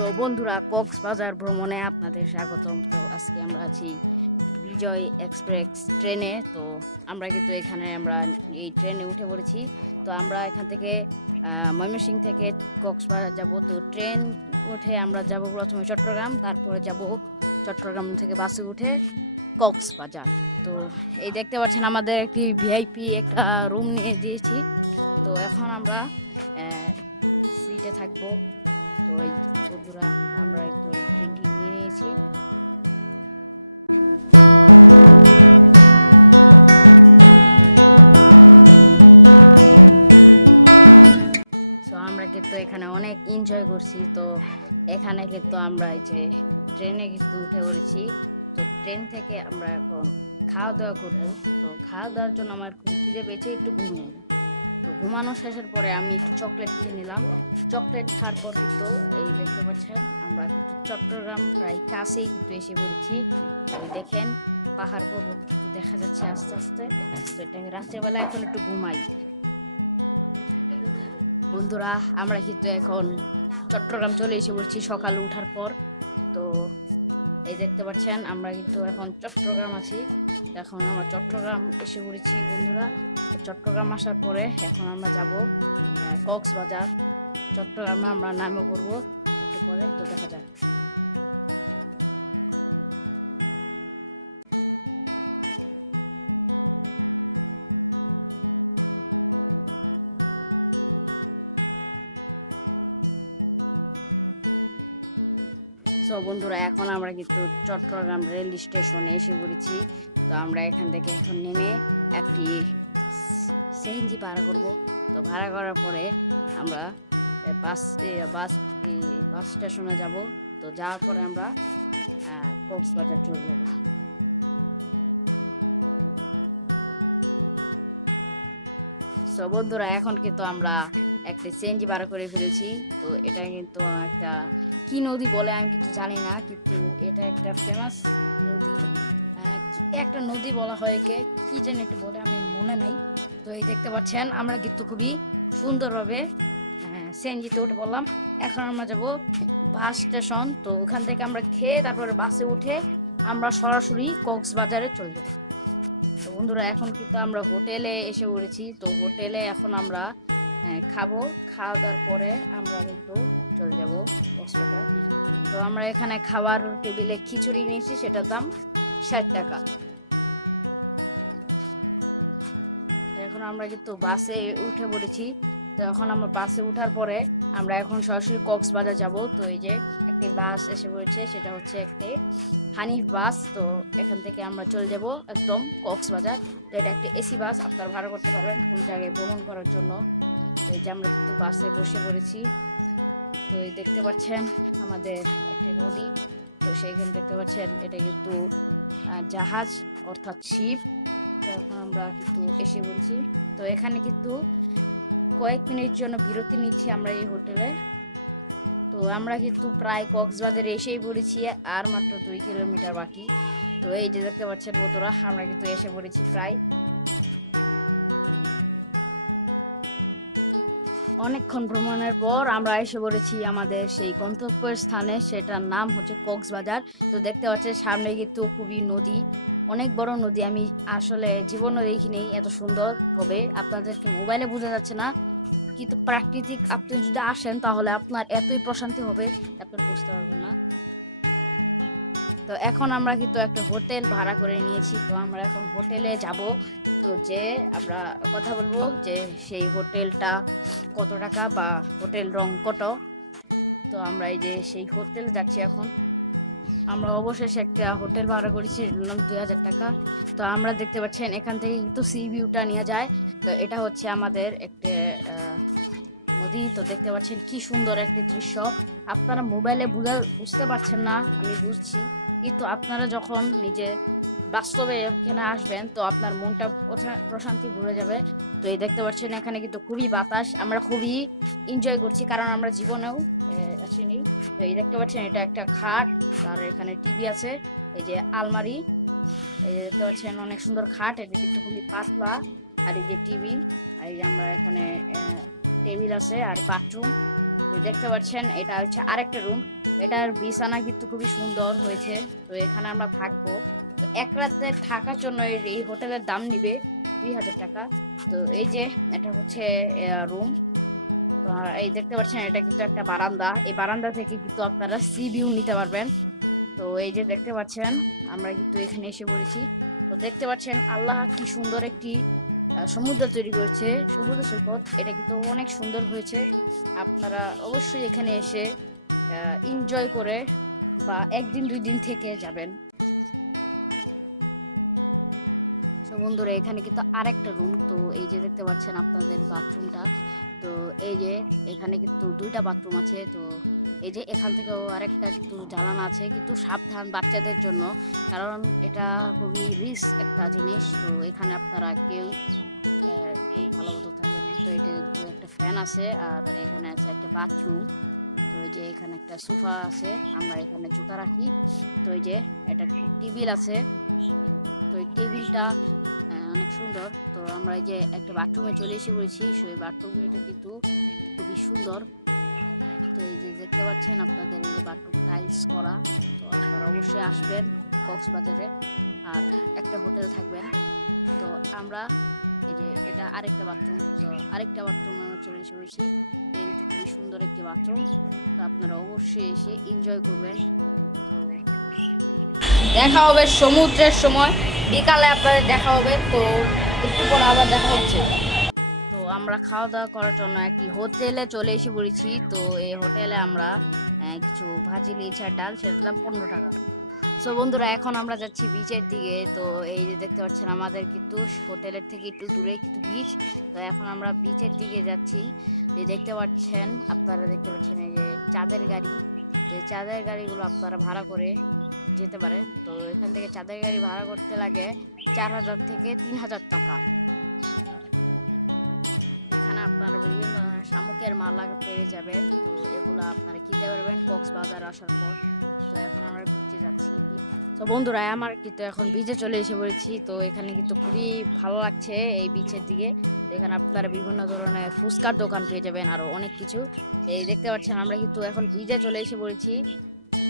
So বন্ধুরা, কক্সবাজার ভ্রমণে আপনাদের স্বাগতম। তো আজকে আমরা আছি বিজয় এক্সপ্রেস ট্রেনে। তো আমরা কিন্তু আমরা এই ট্রেনে উঠে পড়েছি। তো আমরা এখান থেকে ময়মনসিংহ থেকে কক্সবাজার যাব। তো ট্রেন উঠে আমরা যাব প্রথমে চট্টগ্রাম, তারপরে যাব চট্টগ্রাম থেকে বাসে উঠে কক্সবাজার। তো এই দেখতে পাচ্ছেন আমাদের একটি ভিআইপি একটা রুম নিয়ে দিয়েছি। তো এখন আমরা সিটে থাকবো। তো এই বন্ধুরা, আমরা একটু ড্রিঙ্কিং নিয়ে নিয়েছি। সো আমরা কিন্তু এখানে অনেক এনজয় করছি। তো এখানে কিন্তু আমরা এই যে ট্রেনে কিন্তু উঠে পড়েছি। তো ট্রেন থেকে আমরা এখন খাওয়া দাওয়া করবো। তো খাওয়া দাওয়ার জন্য আমার খুব খিদে পেয়েছে, একটু ঘুমিয়ে। তো ঘুমানো শেষের পরে আমি একটু চকলেট কিনে নিলাম। চকলেট খাওয়ার পর কিন্তু এই দেখতে পাচ্ছেন আমরা কিন্তু চট্টগ্রাম প্রায় কাছেই কিন্তু এসে পড়েছি। ওই দেখেন পাহাড় পর্বত দেখা যাচ্ছে আস্তে আস্তে। তো এটা রাত্রেবেলা এখন একটু ঘুমাই। বন্ধুরা, আমরা কিন্তু এখন চট্টগ্রাম চলে এসে পড়ছি সকালে উঠার পর। তো এই দেখতে পাচ্ছেন আমরা কিন্তু এখন চট্টগ্রাম আছি। এখন আমরা চট্টগ্রাম এসে পড়েছি বন্ধুরা। তো চট্টগ্রাম আসার পরে এখন আমরা যাব কক্সবাজার। চট্টগ্রামে আমরা নামে পড়বো একটু পরে। তো দেখা যাক। সো বন্ধুরা, এখন আমরা কিন্তু চট্টগ্রাম রেল স্টেশনে এসে পড়েছি। তো আমরা এখান থেকে এখন নেমে একটি সিএনজি ভাড়া করব। তো ভাড়া করার পরে আমরা বাস বাস বাস স্টেশনে যাব। তো যাওয়ার পরে আমরা কক্সবাজার চলে যাব। সো বন্ধুরা, এখন কিন্তু আমরা একটা সিএনজি ভাড়া করে ফেলেছি। তো এটা কিন্তু একটা কি নদী বলে আমি কিন্তু জানি না, কিন্তু এটা একটা ফেমাস নদী। একটা নদী বলা হয়, একে কি জানি একটু বলে, আমি মনে নাই। তো এই দেখতে পাচ্ছেন আমরা কিন্তু খুবই সুন্দরভাবে সিএনজিতে উঠে পড়লাম। এখন আমরা যাব বাস স্টেশন। তো ওখান থেকে আমরা খেয়ে তারপরে বাসে উঠে আমরা সরাসরি কক্সবাজারে চলে যাব। তো বন্ধুরা, এখন কিন্তু আমরা হোটেলে এসে পড়েছি। তো হোটেলে এখন আমরা খাবো। খাওয়া দাওয়ার পরে আমরা কিন্তু চলে যাব কক্সবাজার। তো আমরা এখানে খাবার টেবিলে খিচুড়ি নিয়েছি, সেটার দাম 60 টাকা। এখন আমরা কিন্তু বাসে উঠে পড়েছি। তো এখন আমরা বাসে উঠার পরে আমরা এখন সরাসরি কক্সবাজার যাব। তো এই যে একটি বাস এসে পড়েছে, সেটা হচ্ছে একটি হানিফ বাস। তো এখান থেকে আমরা চলে যাব একদম কক্সবাজার। তো এটা একটি এসি বাস, আপনারা ভাড়া করতে পারবেন কোন জায়গায় ভ্রমণ করার জন্য। তো এই যে আমরা কিন্তু বাসে বসে পড়েছি। তো এই দেখতে পাচ্ছেন আমাদের একটি নদী। তো সেইখানে দেখতে পাচ্ছেন এটা কিন্তু জাহাজ অর্থাৎ শিপ। তো এখন আমরা কিন্তু এসে বলছি। তো এখানে কিন্তু কয়েক মিনিট জন্য বিরতি নিচ্ছি আমরা এই হোটেলে। তো আমরা কিন্তু প্রায় কক্সবাজার এসেই পড়েছি, আর মাত্র 2 কিলোমিটার বাকি। তো এই যে দেখতে পাচ্ছেন বন্ধুরা, আমরা কিন্তু এসে পড়েছি প্রায়। অনেকক্ষণ ভ্রমণের পর আমরা এসে পড়েছি আমাদের সেই গন্তব্য স্থানে, সেটার নাম হচ্ছে কক্সবাজার। তো দেখতে পাচ্ছেন সামনে কিন্তু খুবই নদী, অনেক বড় নদী। আমি আসলে জীবনে দেখিনি এত সুন্দর হবে। আপনাদেরকে মোবাইলে বোঝা যাচ্ছে না, কিন্তু প্রাকৃতিক আপনি যদি আসেন তাহলে আপনার এতই প্রশান্তি হবে, আপনার বুঝতে পারবেন না। তো এখন আমরা কিন্তু একটা হোটেল ভাড়া করে নিয়েছি। তো আমরা এখন হোটেলে যাব। তো যে আমরা কথা বলবো যে সেই হোটেলটা কত টাকা বা হোটেল রং কত। তো আমরা এই যে সেই হোটেলে যাচ্ছি এখন। আমরা অবশেষে একটা হোটেল ভাড়া করেছি, এটার নাম 2000 টাকা। তো আমরা দেখতে পাচ্ছেন এখান থেকে কিন্তু সি ভিউটা নেওয়া যায়। তো এটা হচ্ছে আমাদের একটা নদী। তো দেখতে পাচ্ছেন কি সুন্দর একটা দৃশ্য। আপনারা মোবাইলে বুঝতে পারছেন না, আমি বুঝছি, কিন্তু আপনারা যখন নিজে বাস্তবে এখানে আসবেন তো আপনার মনটা প্রশান্তি ভরে যাবে। তো এই দেখতে পাচ্ছেন এখানে কিন্তু খুবই বাতাস, আমরা খুবই এনজয় করছি, কারণ আমরা জীবনেও আসিনি। তো এই দেখতে পাচ্ছেন এটা একটা খাট, আর এখানে টিভি আছে, এই যে আলমারি। এই যে দেখতে পাচ্ছেন অনেক সুন্দর খাট, এটা কিন্তু খুবই পাতলা। আর এই যে টিভি, এই যে আমরা এখানে টেবিল আছে আর বাথরুম। তো দেখতে পাচ্ছেন এটা হচ্ছে আরেকটা রুম। এটার বিছানা কিন্তু খুবই সুন্দর হয়েছে। তো এখানে আমরা থাকবো। তো এক রাতে থাকার জন্য এই হোটেলের দাম নিবে ২,০০০ টাকা। তো এই যে এটা হচ্ছে রুম। তো এই দেখতে পাচ্ছেন এটা কিন্তু একটা বারান্দা। এই বারান্দা থেকে কিন্তু আপনারা সি ভিউ নিতে পারবেন। তো এই যে দেখতে পাচ্ছেন আমরা কিন্তু এখানে এসে পড়েছি। তো দেখতে পাচ্ছেন আল্লাহ কি সুন্দর একটি সমুদ্র তৈরি করেছে, সমুদ্র সৈকত। এটা কিন্তু অনেক সুন্দর হয়েছে। আপনারা অবশ্যই এখানে এসে এনজয় করে বা ১ দিন ২ দিন থেকে যাবেন। তো বন্ধুরা এখানে কিন্তু আরেকটা রুম। তো এই যে দেখতে পাচ্ছেন আপনাদের বাথরুমটা। তো এই যে এখানে কিন্তু ২ টা বাথরুম আছে। তো এই যে এখান থেকেও আরেকটা কিন্তু জানালা আছে, কিন্তু সাবধান বাচ্চাদের জন্য, কারণ এটা খুবই রিস্ক একটা জিনিস। তো এখানে আপনারা কেউ ভালো মতো থাকবেন না। তো এটা কিন্তু একটা ফ্যান আছে, আর এখানে আছে একটা বাথরুম। তো এই যে এখানে একটা সোফা আছে, আমরা এখানে জুতা রাখি। তো এই যে এটা টেবিল আছে। তো এই টেবিলটা অনেক সুন্দর। তো আমরা এই যে একটা বাথরুমে চলে এসে পড়েছি। সেই বাথরুমটা কিন্তু খুবই সুন্দর। তো এই যে দেখতে পাচ্ছেন আপনাদের এই যে বাথরুম টাইলস করা। তো আপনারা অবশ্যই আসবেন কক্সবাজারে, আর একটা হোটেল থাকবেন। তো আমরা এই যে এটা আরেকটা বাথরুম। তো আরেকটা বাথরুম আমরা চলে এসে পড়েছি। এই কিন্তু খুবই সুন্দর একটি বাথরুম। তো আপনারা অবশ্যই এসে এনজয় করবেন। তো দেখা হবে সমুদ্রের সময়, বিকালে আপনাদের দেখা হবে। তো একটু পরে আবার দেখা হচ্ছে। তো আমরা খাওয়া দাওয়া করার জন্য একটি হোটেলে চলে এসে পড়েছি। তো এই হোটেলে আমরা কিছু ভাজি লিয়েছি আর ডাল, সেটার দাম ১৫ টাকা। সো বন্ধুরা এখন আমরা যাচ্ছি বিচের দিকে। তো এই যে দেখতে পাচ্ছেন আমাদের কিন্তু হোটেলের থেকে একটু দূরে কিন্তু বিচ। তো এখন আমরা বিচের দিকে যাচ্ছি। এই দেখতে পাচ্ছেন, আপনারা দেখতে পাচ্ছেন এই যে চাঁদের গাড়ি। তো এই চাঁদের গাড়িগুলো আপনারা ভাড়া করে যেতে পারেন। তো এখান থেকে চাঁদের গাড়ি ভাড়া করতে লাগে ৪,০০০ থেকে ৩,০০০ টাকা। এখানে আপনারা বিভিন্ন ধরনের শামুকের মালা পেয়ে যাবেন। তো এগুলো আপনারা কিনতে পারবেন কক্সবাজার আসার পর। তো এখন আমরা বিচে যাচ্ছি। তো বন্ধুরা আমার কিন্তু এখন বিচে চলে এসে পড়েছি। তো এখানে কিন্তু খুবই ভালো লাগছে এই বিচের দিকে। এখানে আপনারা বিভিন্ন ধরনের ফুচকার দোকান পেয়ে যাবেন, আরো অনেক কিছু। এই দেখতে পাচ্ছেন আমরা কিন্তু এখন বিচে চলে এসে পড়েছি।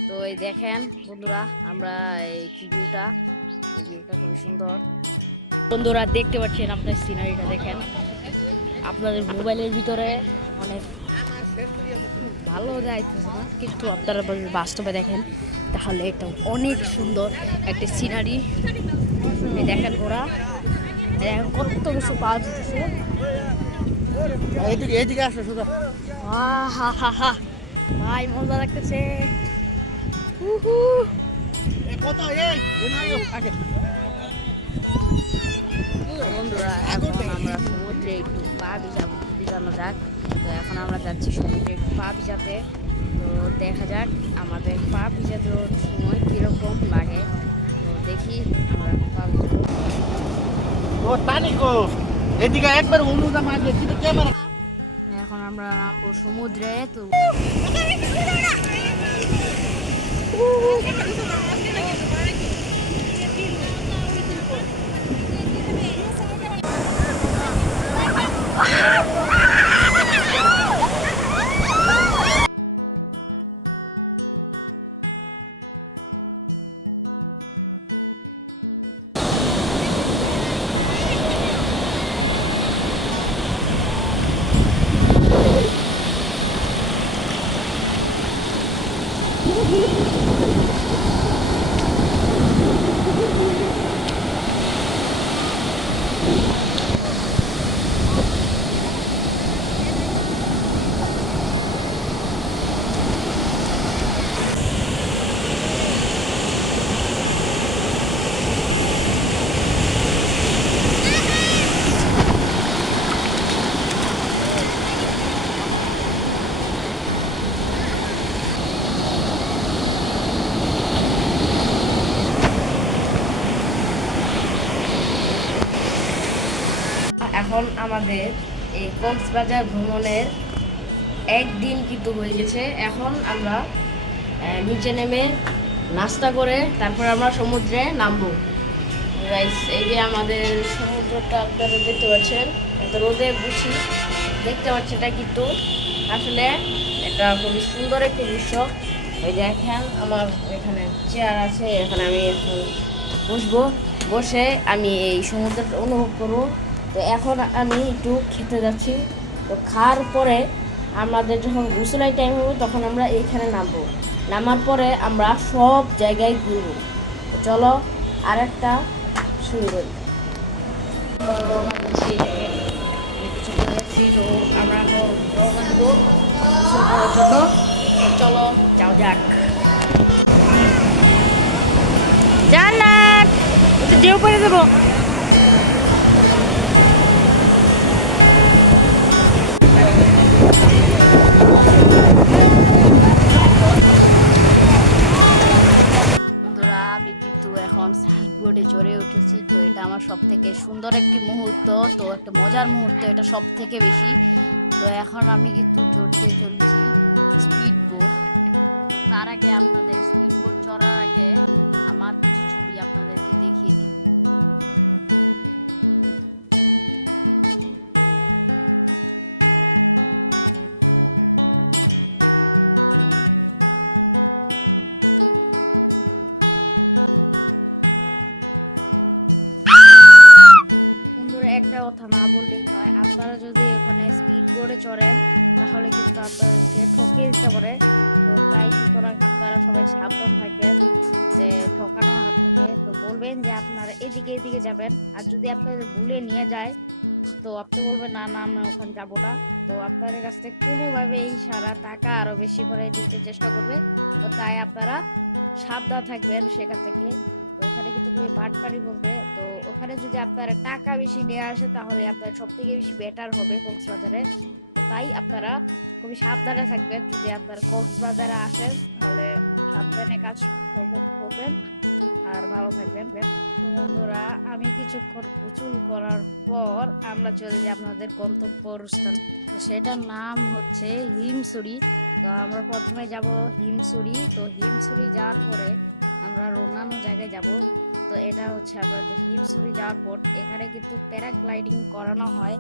তো এই দেখেন বন্ধুরা আমরা এই কি ভিউটা, এই ভিউটা খুবই সুন্দর। বন্ধুরা দেখতে পাচ্ছেন আপনার সিনারিটা দেখেন, আপনাদের মোবাইলের ভিতরে অনেক ভালো যাইতেছে না, কিন্তু আপনারা বাস্তবে দেখেন তাহলে এটা অনেক সুন্দর একটা সিনারি। দেখেন ওরা কত কিছু পাওয়া যেতেছে। ভাই মজা লাগতেছে। বন্ধুরা এখন আমরা সমুদ্রে একটু পা ভিজানো যাক। তো এখন আমরা যাচ্ছি সমুদ্রে একটু পা ভিজাতে। তো দেখা যাক আমাদের পা ভিজানোর সময় কীরকম লাগে। তো দেখি আমরা পা ভিজাবো। এখন আমরা নামবো সমুদ্রে। তো এখন আমাদের এই কক্সবাজার ভ্রমণের একদিন কিন্তু হয়ে গেছে। এখন আমরা নিচে নেমে নাস্তা করে তারপর আমরা সমুদ্রে নামবো। এই যে আমাদের সমুদ্রটা আপনারা দেখতে পাচ্ছেন, এত রোদে বুঝি দেখতে পাচ্ছেন, এটা কিন্তু আসলে একটা খুবই সুন্দর একটি দৃশ্য। ওই দেখেন আমার এখানে চেয়ার আছে, এখানে আমি এখন বসবো, বসে আমি এই সমুদ্রটা অনুভব করবো। তো এখন আমি একটু খেতে যাচ্ছি। তো খাওয়ার পরে আমাদের যখন গোসলের টাইম হবে তখন আমরা এইখানে নামবো। নামার পরে আমরা সব জায়গায় ঘুরবো। তো চলো আরেকটা শুরু করি। রওনা দিচ্ছি, আমি কিছু করে যাচ্ছি। তো আমরা এখন রওনা দিব গোসল করার জন্য। তো চলো যাও যাক। জান্নাত ঢেউ করে দেবো। বন্ধুরা আমি কিন্তু এখন স্পিড বোটে চড়ে উঠেছি, তো এটা আমার সব থেকে সুন্দর একটি মুহূর্ত, তো একটা মজার মুহূর্ত, এটা সব থেকে বেশি। তো এখন আমি কিন্তু চড়তে চলেছি স্পিড বোট। তার আগে আপনাদের স্পিড বোট চড়ার আগে আমার কিছু ছবি আপনাদেরকে দেখিয়ে দিই। বন্ধুরা একটা কথা না বললেই নয়, আপনারা যদি এখানে স্পিড বোর্ডে চড়েন তাহলে কিন্তু আপনাদেরকে ঠকিয়ে দিতে পারে। তো তাই সুতরাং আপনারা সবাই সাবধান থাকবেন যে ঠকানোর হাত থেকে। তো বলবেন যে আপনারা এদিকে এদিকে যাবেন, আর যদি আপনাদের ভুলে নিয়ে যায় তো আপনি বলবেন না না আমি ওখানে যাবো না। তো আপনাদের কাছ থেকে কোনোভাবে এই সারা টাকা আরো বেশি করে দিতে চেষ্টা করবে। তো তাই আপনারা সাবধান থাকবেন সেখান থেকে। তো ওখানে কিন্তু খুবই বাটপারি করবে। তো ওখানে যদি আপনারা টাকা বেশি নিয়ে আসে তাহলে আপনার সব থেকে বেশি বেটার হবে কক্সবাজারে। তো তাই আপনারা খুবই সাবধানে থাকবেন, যদি আপনারা কক্সবাজারে আসেন তাহলে সাবধানে কাজ করবেন আর ভালো থাকবেন। তো বন্ধুরা আমি কিছুক্ষণ গোসল করার পর আমরা চলে যাই আপনাদের গন্তব্যস্থান। তো সেটার নাম হচ্ছে হিমছড়ি। তো আমরা প্রথমে যাব হিমছড়ি। তো হিমছড়ি যাওয়ার পরে আমরা অন্যান্য জায়গায় যাব। তো এটা হচ্ছে আপনাদের হিমছড়ি যাওয়ার পর এখানে কিন্তু প্যারাগ্লাইডিং করানো হয়।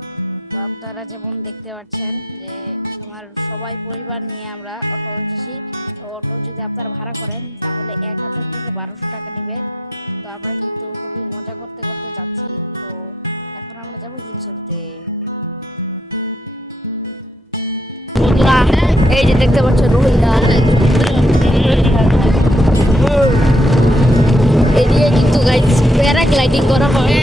তো আপনারা যেমন দেখতে পাচ্ছেন যে আমার সবাই পরিবার নিয়ে আমরা অটো উঠেছি। তো অটো যদি আপনারা ভাড়া করেন তাহলে 1000 থেকে 1200 টাকা নেবে। তো আমরা কিন্তু খুবই মজা করতে করতে যাচ্ছি। তো এখন আমরা যাবো হিমছড়িতে। বন্ধুরা এই যে দেখতে পাচ্ছ রোহিঙ্গা, এদিকে কিন্তু গাইস প্যারাগ্লাইডিং করা হয়।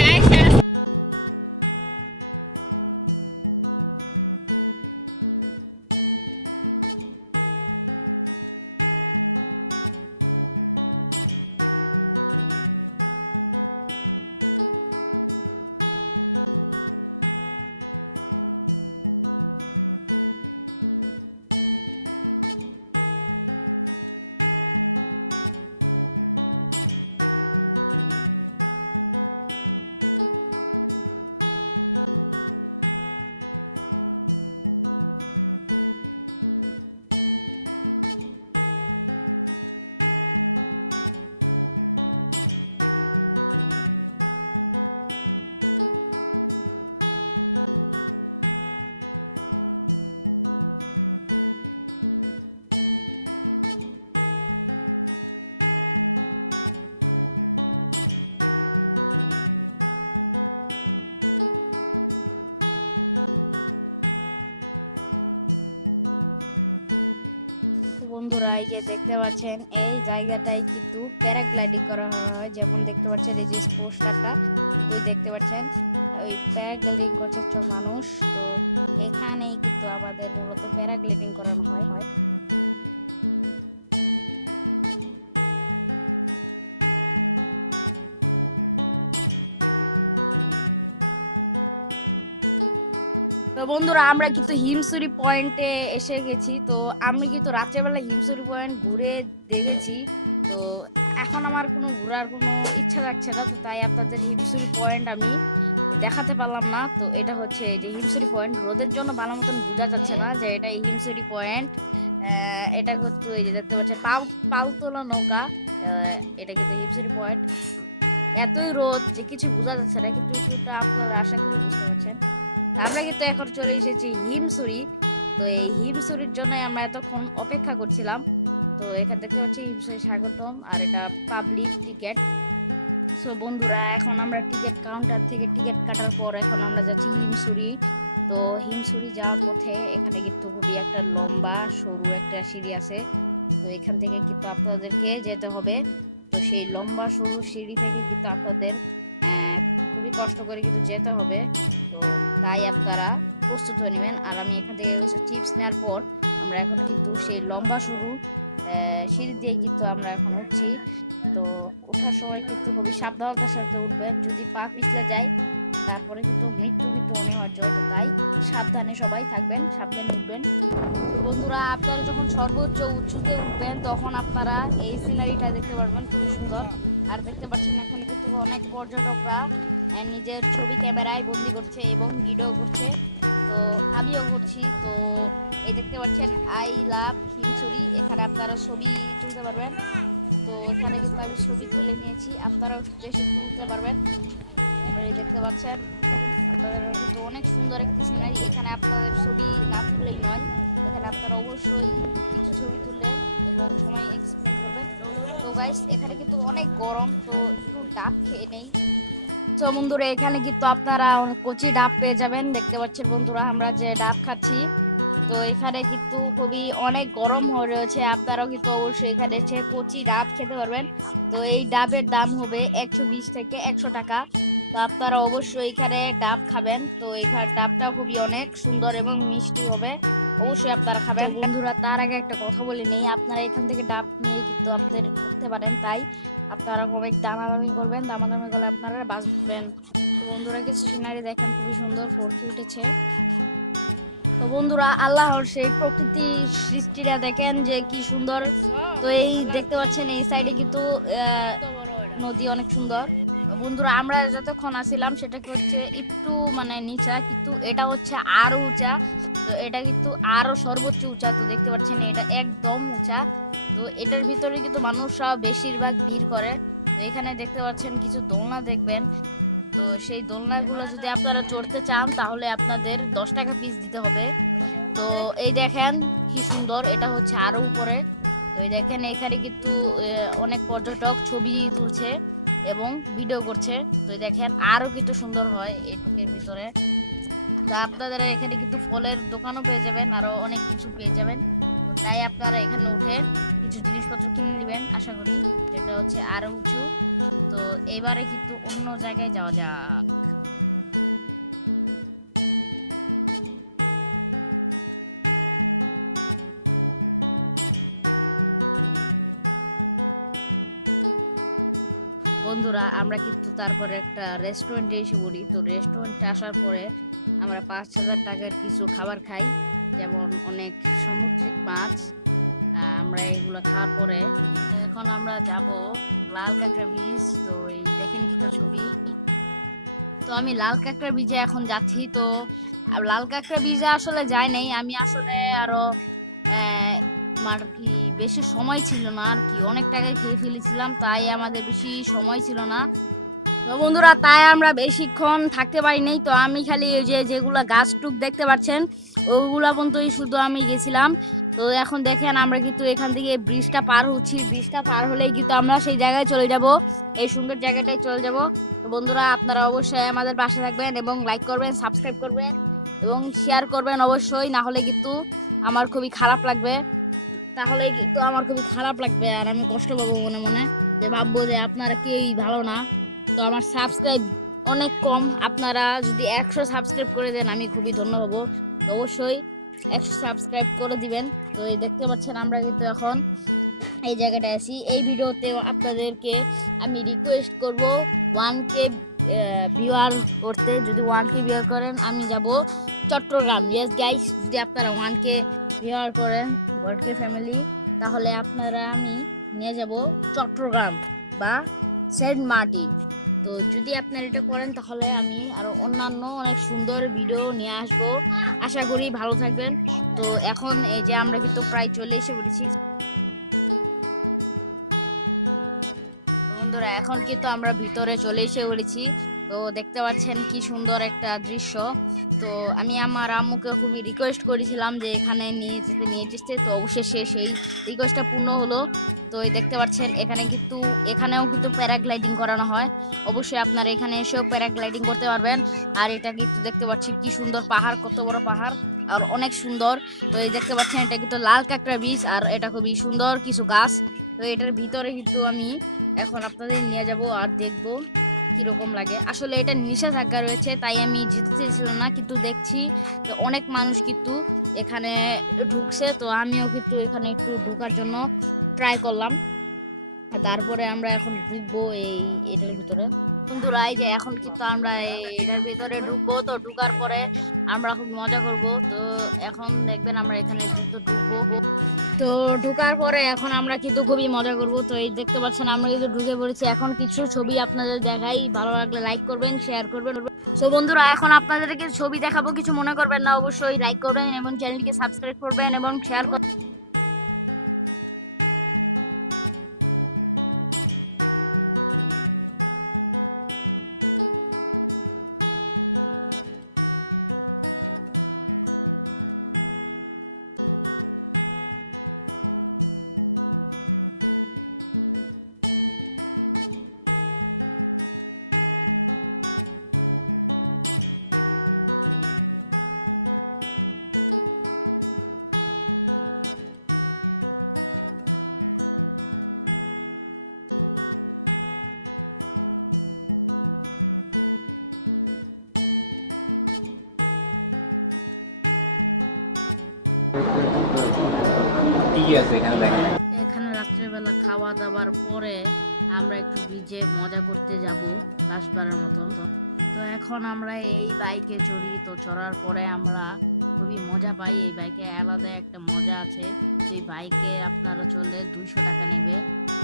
তো বন্ধুরা এই যে দেখতে পাচ্ছেন এই জায়গাটাই কিন্তু প্যারাগ্লাইডিং করা হয়। যেমন দেখতে পাচ্ছেন এই যে পোস্টারটা, ওই দেখতে পাচ্ছেন ওই প্যারাগ্লাইডিং করছে একটা মানুষ। তো এখানেই কিন্তু আমাদের মূলত প্যারাগ্লাইডিং করানো হয়। তো বন্ধুরা আমরা কিন্তু হিমছড়ি পয়েন্টে এসে গেছি। তো আমি কিন্তু রাত্রেবেলা হিমছড়ি পয়েন্ট ঘুরে দেখেছি। তো এখন আমার কোনো ঘোরার কোনো ইচ্ছা থাকছে না, তো তাই আপনাদের হিমছড়ি পয়েন্ট আমি দেখাতে পারলাম না। তো এটা হচ্ছে এই যে হিমছড়ি পয়েন্ট, রোদের জন্য ভালো মতন বোঝা যাচ্ছে না যে এটা হিমছড়ি পয়েন্ট। এটা কিন্তু এই যে দেখতে পাচ্ছেন পালতোলা নৌকা। এটা কিন্তু হিমছড়ি পয়েন্ট। এতই রোদ যে কিছু বোঝা যাচ্ছে না, কিন্তু একটুটা আপনারা আশা করি বুঝতে পারছেন। আমরা কিন্তু এখন চলে এসেছি হিমছড়ি। তো এই হিমছড়ির জন্য আমরা এতক্ষণ অপেক্ষা করছিলাম। তো এখানে দেখতে পাচ্ছি হিমসরি স্বাগতম, আর এটা পাবলিক টিকেট। সো বন্ধুরা, এখন আমরা টিকিট কাউন্টার থেকে টিকিট কাটার পর এখন আমরা যাচ্ছি হিমসুরি। তো হিমসুরি যাওয়ার পথে এখানে কিন্তু খুবই একটা লম্বা সরু একটা সিঁড়ি আছে। তো এখান থেকে কিন্তু আপনাদেরকে যেতে হবে। তো সেই লম্বা সরু সিঁড়ি থেকে কিন্তু আপনাদের আহ, খুবই কষ্ট করে কিন্তু যেতে হবে। তো তাই আপনারা প্রস্তুত হয়ে নেবেন। আর আমি এখান থেকে কিছু চিপস নেওয়ার পর আমরা এখন কিন্তু সেই লম্বা সরু সিঁড়ি দিয়ে কিন্তু আমরা এখন উঠছি। তো ওঠার সময় কিন্তু খুবই সাবধানতার সাথে উঠবেন, যদি পা পিছলে যায় তারপরে কিন্তু মৃত্যু কিন্তু অনিবার্য। তো তাই সাবধানে সবাই থাকবেন, সাবধানে উঠবেন। তো বন্ধুরা, আপনারা যখন সর্বোচ্চ উঁচুতে উঠবেন তখন আপনারা এই সিনারিটা দেখতে পারবেন, খুবই সুন্দর। আর দেখতে পাচ্ছেন এখানে কিন্তু অনেক পর্যটকরা নিজের ছবি ক্যামেরায় বন্দি করছে এবং ভিডিও করছে। তো আমিও করছি। তো এই দেখতে পাচ্ছেন আই লাভ হিমছড়ি, এখানে আপনারা ছবি তুলতে পারবেন। তো এখানে কিন্তু আমি ছবি তুলে নিয়েছি, আপনারাও বেশি তুলতে পারবেন। এই দেখতে পাচ্ছেন আপনাদের কিন্তু অনেক সুন্দর একটি সিনারি। এখানে আপনাদের ছবি না তুললেই নয়, এখানে আপনারা অবশ্যই কিছু ছবি তুললেন এবং সময় এক্সপ্লেন করবেন। তো গাইস, এখানে কিন্তু অনেক গরম, তো একটু ডাব খেয়ে নেই। তো বন্ধুরা, এখানে কিন্তু আপনারা অনেক কচি ডাব পেয়ে যাবেন। দেখতে পাচ্ছেন বন্ধুরা, আমরা যে ডাব খাচ্ছি। তো এখানে কিন্তু খুবই অনেক গরম হয়ে রয়েছে, আপনারাও কিন্তু অবশ্যই এখানে এসে কচি ডাব খেতে পারবেন। তো এই ডাবের দাম হবে 120 থেকে 100 টাকা। তো আপনারা অবশ্যই এখানে ডাব খাবেন। তো এখানে ডাবটা খুবই অনেক সুন্দর এবং মিষ্টি হবে, অবশ্যই আপনারা খাবেন। তো বন্ধুরা, তার আগে একটা কথা বলে নেই, আপনারা এখান থেকে ডাব নিয়ে কিন্তু আপনাদের ঠকতে পারেন, তাই আপনারা অনেক দামাদামি করবেন, দামাদামি করলে আপনারা বাঁচবেন। তো বন্ধুরা, কিছু সিনারি দেখেন, খুবই সুন্দর ফোরকে উঠেছে। তো বন্ধুরা, আল্লাহর সেই প্রকৃতি সৃষ্টিটা দেখেন যে কি সুন্দর। তো এই দেখতে পাচ্ছেন এই সাইডে কিন্তু নদী অনেক সুন্দর। বন্ধুরা, আমরা যতক্ষণ আসছিলাম সেটা কি হচ্ছে একটু মানে নিচা, কিন্তু এটা হচ্ছে আরো উঁচা। তো এটা কিন্তু আরো সর্বোচ্চ উঁচা। তো দেখতে পাচ্ছেন এটা একদম উঁচা। তো এটার ভিতরে কিন্তু মানুষরা বেশিরভাগ ভিড় করে। তো এখানে দেখতে পাচ্ছেন কিছু দোলনা দেখবেন। তো সেই দোলনাগুলো যদি আপনারা চড়তে চান তাহলে আপনাদের 10 টাকা পিস দিতে হবে। তো এই দেখেন কি সুন্দর, এটা হচ্ছে আরো উপরে। তো এই দেখেন এখানে কিন্তু অনেক পর্যটক ছবি তুলছে এবং ভিডিও করছে। তো এই দেখেন আরো কিন্তু সুন্দর হয় এটুকের ভিতরে। তো আপনারা এখানে কিন্তু ফলের দোকানও পেয়ে যাবেন, আরো অনেক কিছু পেয়ে যাবেন। তো তাই আপনারা এখানে উঠে কিছু জিনিসপত্র কিনে নেবেন আশা করি, যেটা হচ্ছে আরো উঁচু। তো এবারে কিন্তু অন্য জায়গায় যাওয়া যাক। বন্ধুরা, আমরা কিন্তু তারপরে একটা রেস্টুরেন্টে এসে পড়ি। তো রেস্টুরেন্টে আসার পরে আমরা 5,000 টাকার কিছু খাবার খাই, যেমন অনেক সামুদ্রিক মাছ। আমরা এগুলো খাওয়ার পরে এখন আমরা যাব লাল কাঁকড়া বীজ। তো এই দেখেন কিছু ছবি। তো আমি লাল কাঁকড়া বীজে এখন যাচ্ছি। তো লাল কাঁকড়া বীজে আসলে যাই নাই আমি, আসলে আরো আমার কি বেশি সময় ছিল না আর কি, অনেক টাকায় খেয়ে ফেলেছিলাম, তাই আমাদের বেশি সময় ছিল না। তো বন্ধুরা, তাই আমরা বেশিক্ষণ থাকতে পারিনি। তো আমি খালি ওই যে যেগুলা গাছ টুক দেখতে পাচ্ছেন ওগুলা পর্যন্তই শুধু আমি গেছিলাম। তো এখন দেখেন আমরা কিন্তু এখান থেকে ব্রিজটা পার হচ্ছি, ব্রিজটা পার হলেই কিন্তু আমরা সেই জায়গায় চলে যাব, এই সুন্দর জায়গাটায় চলে যাব। তো বন্ধুরা, আপনারা অবশ্যই আমাদের পাশে থাকবেন এবং লাইক করবেন, সাবস্ক্রাইব করবেন এবং শেয়ার করবেন অবশ্যই, না হলে কিন্তু আমার খুবই খারাপ লাগবে। তাহলে কিন্তু আমার খুবই খারাপ লাগবে আর আমি কষ্ট পাবো মনে মনে, যে ভাববো যে আপনারা কেউই ভালো না। তো আমার সাবস্ক্রাইব অনেক কম, আপনারা যদি 100 সাবস্ক্রাইব করে দেন আমি খুবই ধন্য হব। তো অবশ্যই 100 সাবস্ক্রাইব করে দিবেন। তো এই দেখতে পাচ্ছেন আমরা কিন্তু এখন এই জায়গাটায় আছি। এই ভিডিওতে আপনাদেরকে আমি রিকোয়েস্ট করব 1K ভিউয়ার করতে। যদি 1K ভিউয়ার করেন আমি যাব চট্টগ্রাম। ইয়েস গাইস, যদি আপনারা 1K ভিউয়ার করেন, 1K ফ্যামিলি, তাহলে আপনারা আমি নিয়ে যাব চট্টগ্রাম বা সেন্ট মার্টিন। তো যদি আপনারা এটা করেন তাহলে আমি আরো অন্যান্য অনেক সুন্দর ভিডিও নিয়ে আসবো, আশা করি ভালো থাকবেন। তো এখন এই যে আমরা কিন্তু প্রায় চলে এসে পড়েছি। বন্ধুরা, এখন কিন্তু আমরা ভিতরে চলে এসে পড়েছি। তো দেখতে পাচ্ছেন কি সুন্দর একটা দৃশ্য। তো আমি আমার আম্মুকে খুবই রিকোয়েস্ট করেছিলাম যে এখানে নিয়ে যেতে, তো অবশ্যই সেই রিকোয়েস্টটা পূর্ণ হলো। তো এই দেখতে পাচ্ছেন এখানেও কিন্তু প্যারাগ্লাইডিং করানো হয়। অবশ্যই আপনারা এখানে এসেও প্যারাগ্লাইডিং করতে পারবেন। আর এটা কিন্তু দেখতে পাচ্ছি কি সুন্দর পাহাড়, কত বড় পাহাড় আর অনেক সুন্দর। তো এই দেখতে পাচ্ছেন এটা কিন্তু লাল কাঁকড়া বীচ, আর এটা খুবই সুন্দর কিছু গাছ। তো এটার ভিতরে কিন্তু আমি এখন আপনাদের নিয়ে যাব আর দেখবো কিরকম লাগে। আসলে এটা নিষেধাজ্ঞা রয়েছে, তাই আমি যেতে চেয়েছিলাম না, কিন্তু দেখছি যে অনেক মানুষ কিন্তু এখানে ঢুকছে, তো আমিও কিন্তু এখানে একটু ঢোকার জন্য ট্রাই করলাম। তারপরে আমরা এখন ঢুকবো এটার ভিতরে। বন্ধুরা এই যে এখন কিন্তু আমরা এটার ভিতরে ঢুকবো, তো ঢুকার পরে আমরা খুব মজা করব। তো এখন দেখবেন আমরা এখানে কিন্তু ঢুকবো। তো ঢোকার পরে এখন আমরা কিন্তু খুবই মজা করব। তো এই দেখতে পাচ্ছেন আমরা কিন্তু ঢুকে পড়েছি। এখন কিছু ছবি আপনাদের দেখাই, ভালো লাগলে লাইক করবেন, শেয়ার করবেন। তো বন্ধুরা এখন আপনাদেরকে ছবি দেখাবো, কিছু মনে করবেন না, অবশ্যই লাইক করবেন এবং চ্যানেলটিকে সাবস্ক্রাইব করবেন এবং শেয়ার করবেন। কি কি আছে এখানে দেখেন? এখানে রাত্রেবেলা খাওয়া দাওয়ার পরে আমরা একটু ব্রিজে মজা করতে যাব লাস্টবারের মতো। তো এখন আমরা এই বাইকে চড়ি, তো চড়ার পরে আমরা খুবই মজা পাই। এই বাইকে আলাদা একটা মজা আছে। এই বাইকে আপনারা চললে 200 টাকা নেবে।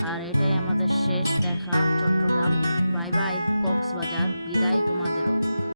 আর এটাই আমাদের শেষ দেখা চট্টগ্রাম। বাই বাই কক্সবাজার, বিদায় তোমাদেরও।